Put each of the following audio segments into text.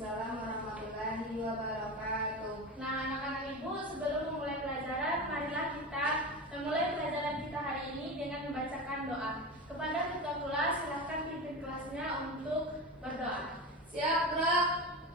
Waalaikumsalam warahmatullahi wabarakatuh. Nah, anak-anak Ibu, sebelum memulai pelajaran, marilah kita memulai pelajaran kita hari ini dengan membacakan doa. Kepada ketua kelas, silakan pimpin kelasnya untuk berdoa. Siap, Bro.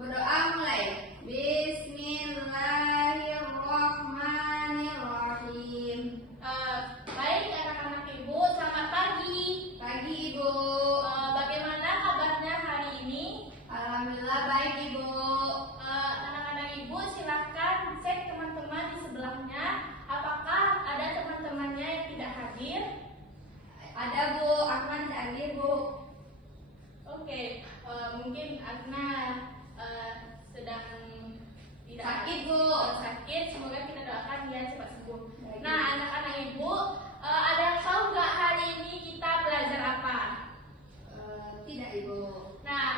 Berdoa mulai. Bismillahirrahmanirrahim. Baik anak-anak Ibu, selamat pagi. Pagi, Ibu. Bagaimana kabarnya hari ini? Alhamdulillah baik, Ibu. Anak-anak Ibu, silakan cek teman-teman di sebelahnya. Apakah ada teman-temannya yang tidak hadir? Ada, Bu. Akman tidak hadir, Bu. Oke, mungkin Agna sedang tidak Sakit, Bu. sakit. Semoga kita doakan dia cepat sembuh. Baik. Nah, anak-anak Ibu, ada yang tahu nggak hari ini kita belajar apa? Tidak, Ibu. Nah,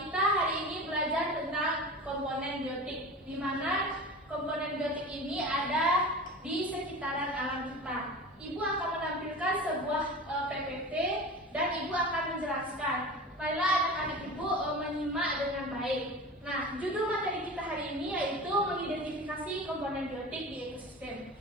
kita hari ini belajar tentang komponen biotik, di mana komponen biotik ini ada di sekitaran alam kita. Ibu akan menampilkan sebuah PPT dan Ibu akan menjelaskan. Baiklah anak-anak Ibu menyimak dengan baik. Nah, judul materi kita hari ini yaitu mengidentifikasi komponen biotik di ekosistem.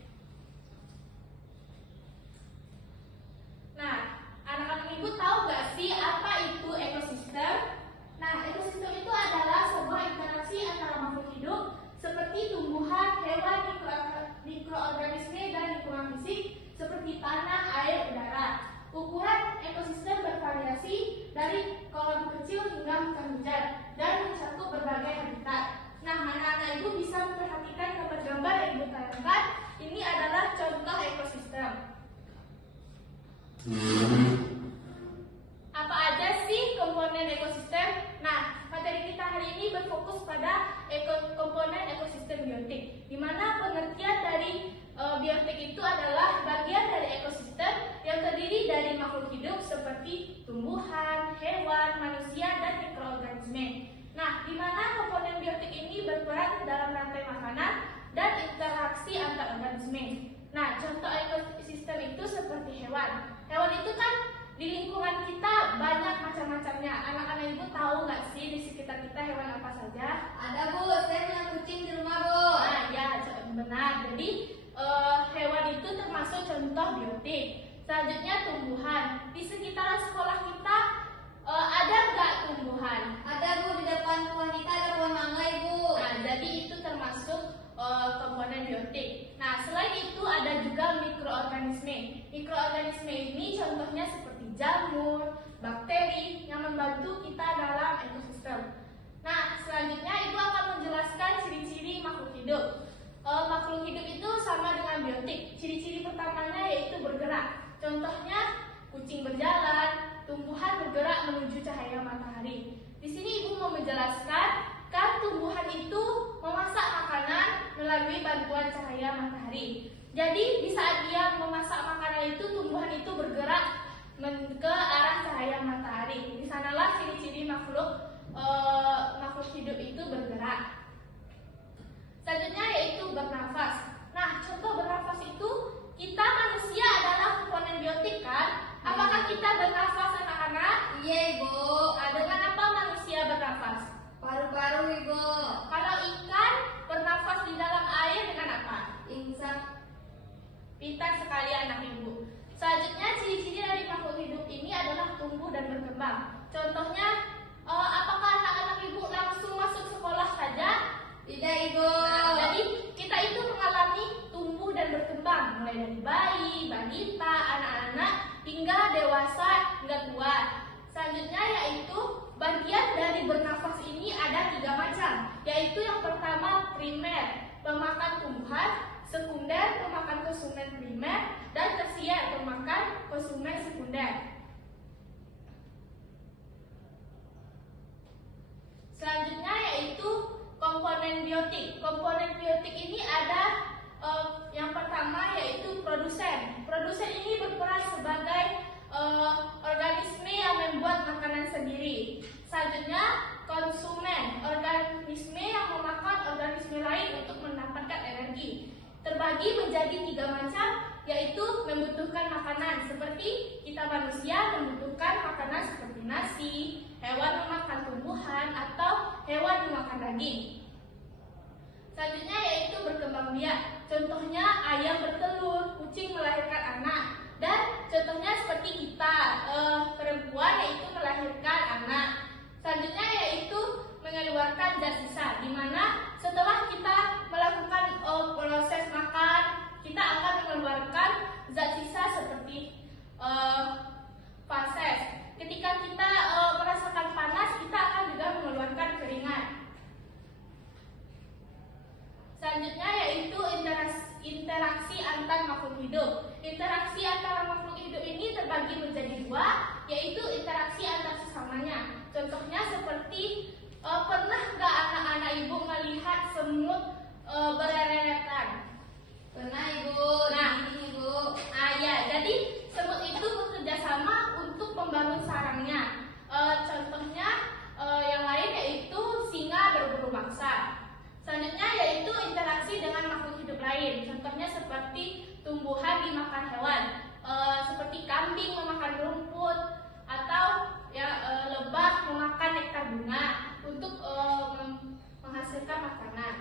Nah, anak-anak Ibu tahu nggak sih apa itu ekosistem? Nah, ekosistem itu adalah sebuah interaksi antara makhluk hidup seperti tumbuhan, hewan, mikroorganisme, dan lingkungan fisik seperti tanah, air, udara. Ukuran ekosistem bervariasi dari kolam kecil hingga hutan hujan dan mencakup berbagai habitat. Nah, anak-anak Ibu bisa memperhatikan gambar-gambar yang Ibu tayangkan. Ini adalah contoh ekosistem. Apa aja sih komponen ekosistem? Nah, materi kita hari ini berfokus pada komponen ekosistem biotik, di mana pengertian dari biotik itu adalah bagian dari ekosistem yang terdiri dari makhluk hidup seperti tumbuhan, hewan, manusia, dan mikroorganisme. Nah, di mana komponen biotik ini berperan dalam rantai makanan dan interaksi antar organisme. Nah, contoh ekosistem itu seperti hewan. Hewan itu kan di lingkungan kita banyak macam-macamnya. Anak-anak Ibu tahu nggak sih di sekitar kita hewan apa saja? Ada, Bu. Saya punya kucing di rumah, Bu. Nah, ya benar. Jadi hewan itu termasuk contoh biotik. Selanjutnya tumbuhan. Di sekitaran sekolah kita ada nggak tumbuhan? Ada, Bu. Di depan rumah kita ada pohon mangga, Ibu. Nah, jadi itu termasuk komponen biotik. Nah, selain itu ada juga mikroorganisme. Mikroorganisme ini contohnya seperti jamur, bakteri yang membantu kita dalam ekosistem. Nah, selanjutnya Ibu akan menjelaskan ciri-ciri makhluk hidup. Makhluk hidup itu sama dengan biotik. Ciri-ciri pertamanya yaitu bergerak. Contohnya kucing berjalan, tumbuhan bergerak menuju cahaya matahari. Di sini Ibu mau menjelaskan kan tumbuhan itu memasak makanan melalui bantuan cahaya matahari. Jadi di saat dia memasak makanan itu, tumbuhan itu bergerak ke arah cahaya matahari. Di sanalah ciri-ciri makhluk hidup itu bergerak. Selanjutnya yaitu bernafas. Nah, contoh bernafas itu kita manusia adalah komponen biotik kan? Apakah kita bernafas anak-anak? Iya, Ibu. Dengan apa manusia bernafas? Paru-paru, Ibu. Kalau ikan bernafas di dalam air dengan apa? Insang. Pintar sekali anak Ibu. Selanjutnya ciri-ciri dari makhluk hidup ini adalah tumbuh dan berkembang. Contohnya, apakah anak-anak Ibu langsung masuk sekolah saja? Tidak, Ibu. Nah, jadi kita itu mengalami tumbuh dan berkembang mulai dari bayi, balita, anak-anak hingga dewasa hingga tua. Selanjutnya yaitu bagian dari bernafas ini ada 3 macam, yaitu yang pertama primer, pemakan tumbuhan, sekunder, pemakan konsumen primer, dan tersier, pemakan konsumen sekunder. Selanjutnya yaitu komponen biotik. Komponen biotik ini ada yang pertama yaitu produsen. Produsen ini berperan sebagai organisme yang membuat makanan sendiri. Selanjutnya konsumen, organisme yang memakan organisme lain untuk mendapatkan energi. Terbagi menjadi 3 macam, yaitu membutuhkan makanan seperti kita manusia membutuhkan makanan seperti nasi, hewan memakan tumbuhan, atau hewan memakan daging. Selanjutnya yaitu berkembang biak. Contohnya ayam bertelur, kucing melahirkan anak, dan contohnya seperti kita, perempuan yaitu melahirkan anak. Selanjutnya yaitu mengeluarkan zat sisa, di mana setelah kita melakukan proses makan, kita akan mengeluarkan zat sisa seperti fases. Ketika kita merasakan panas, kita akan juga mengeluarkan keringat. Selanjutnya yaitu interaksi antar makhluk hidup. Interaksi antara makhluk hidup ini terbagi menjadi dua, yaitu interaksi antar sesamanya. Contohnya seperti pernah nggak anak-anak ibu melihat semut bereretan? Pernah Ibu. Nah, ini Ibu. ya, jadi semut itu bekerja sama untuk membangun sarangnya. Contohnya yang lain yaitu singa berburu mangsa. Selanjutnya yaitu interaksi dengan makhluk hidup lain. Contohnya seperti tumbuhan dimakan hewan, seperti kambing memakan rumput, atau lebah memakan nektar bunga untuk menghasilkan makanan.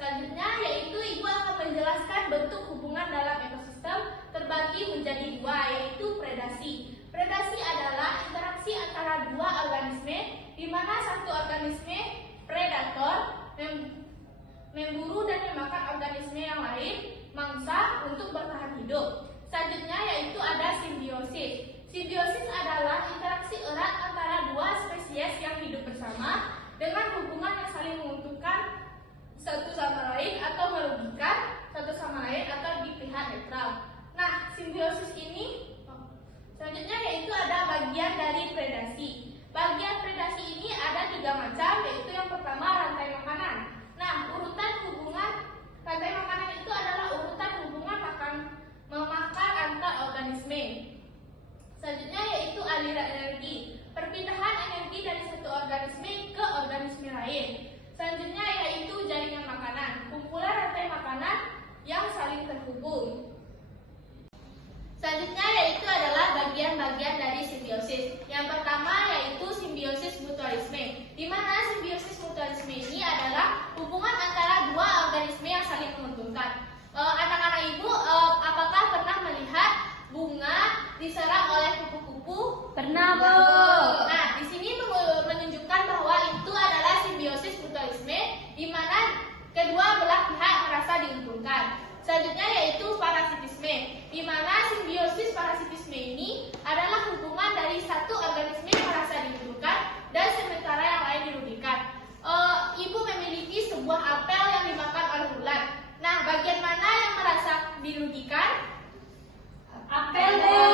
Selanjutnya yaitu ibu akan menjelaskan bentuk hubungan dalam ekosistem terbagi menjadi dua, yaitu predasi. Predasi adalah interaksi antara dua organisme, di mana satu organisme predator memburu dan memakan organisme yang lain, mangsa, untuk bertahan hidup. Selanjutnya yaitu ada simbiosis. Simbiosis adalah interaksi erat antara dua spesies yang hidup bersama dengan hubungan yang saling menguntungkan satu sama lain atau merugikan satu sama lain atau di pihak netral. Nah, simbiosis ini selanjutnya yaitu ada bagian dari predasi. Bagian predasi ini ada 3 macam, yaitu yang pertama rantai makanan. Nah, urutan hubungan rantai makanan itu adalah urutan hubungan memakan antar organisme. Selanjutnya yaitu aliran energi. Perpindahan energi dari satu organisme ke organisme lain. Selanjutnya yaitu jaringan makanan, kumpulan rantai makanan yang saling terhubung. Selanjutnya yaitu adalah bagian-bagian dari simbiosis. Yang pertama yaitu simbiosis mutualisme, di mana simbiosis mutualisme ini adalah hubungan antara dua organisme yang saling menguntungkan. Anak-anak ibu, apakah pernah melihat bunga diserang oleh kupu-kupu? Pernah Bu. Nah, di sini menunjukkan bahwa itu adalah simbiosis mutualisme, di mana kedua belah pihak merasa diuntungkan. Selanjutnya yaitu parasitisme, di mana simbiosis parasitisme ini adalah hubungan dari satu organisme yang merasa diuntungkan dan sementara yang lain dirugikan. Ibu memiliki sebuah apel yang dimakan oleh ulat. Nah, bagian mana yang merasa dirugikan? Apel Bu.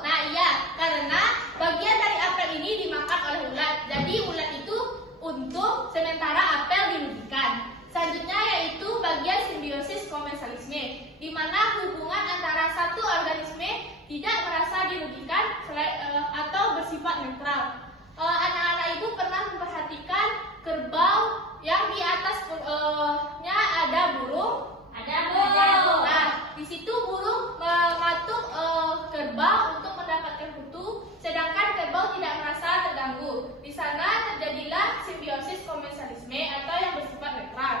Nah, iya, karena bagian dari apel ini dimakan oleh ulat. Jadi ulat itu untung sementara apel dirugikan. Selanjutnya yaitu bagian simbiosis komensalisme, di mana hubungan antara satu organisme tidak merasa dirugikan atau bersifat netral. Anak-anak ibu pernah memperhatikan kerbau yang di atasnya ada burung? Ada Bu. Nah, di situ burung mematuk kerbau untuk mendapatkan kutu, sedangkan kerbau tidak merasa terganggu. Di sana terjadilah simbiosis komensalisme atau yang bersifat netral.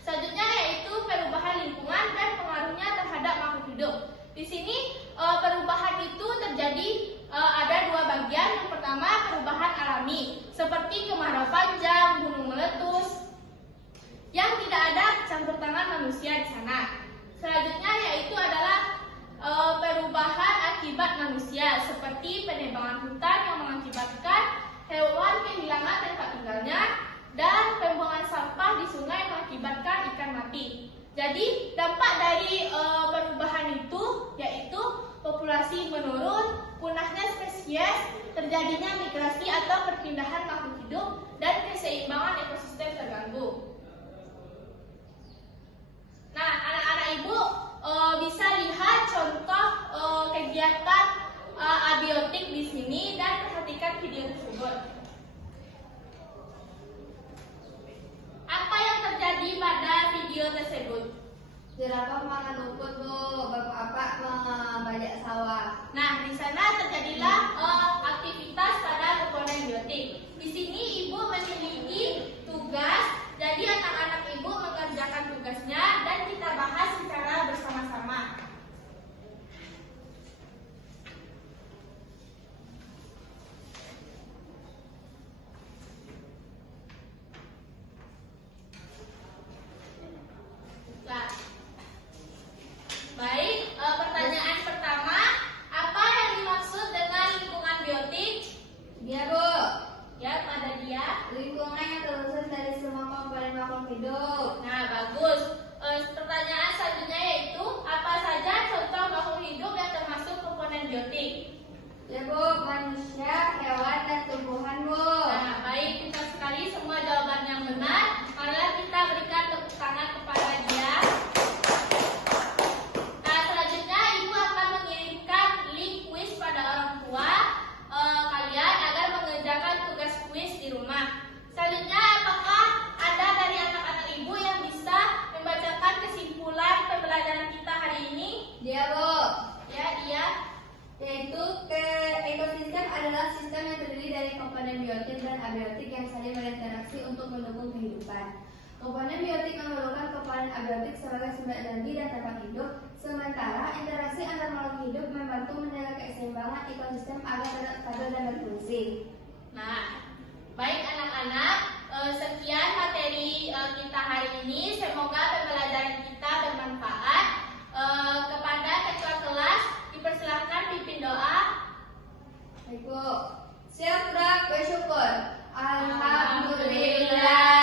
Selanjutnya yaitu perubahan lingkungan dan pengaruhnya terhadap makhluk hidup. Di sini perubahan itu terjadi ada dua bagian. Yang pertama perubahan alami, seperti kemarau panjang, gunung meletus, yang tidak ada campur tangan manusia di sana. Selanjutnya yaitu adalah perubahan akibat manusia, seperti penebangan hutan yang mengakibatkan hewan kehilangan tempat tinggalnya, dan pembuangan sampah di sungai mengakibatkan ikan mati. Jadi dampak dari perubahan itu yaitu populasi menurun, punahnya spesies, terjadinya migrasi atau perpindahan makhluk hidup, dan keseimbangan ekosistem terganggu. Nah, anak-anak ibu bisa lihat contoh kegiatan abiotik di sini dan perhatikan video tersebut. Apa yang terjadi pada video tersebut? Jerapah makan rumput Bu, bapak-bapak membajak sawah. Nah, di sana terjadilah biotik dan abiotik yang saling berinteraksi untuk mendukung kehidupan. Komponen biotik memerlukan komponen abiotik sebagai sumber energi dan tempat hidup, sementara interaksi antar makhluk hidup membantu menjaga keseimbangan ekosistem agar tetap stabil dan berfungsi. Nah, baik anak-anak, sekian materi kita hari ini. Semoga pembelajaran kita bermanfaat. Kepada ketua kelas, dipersilakan pimpin doa. Baik Bu, siap bersyukur. Alhamdulillah.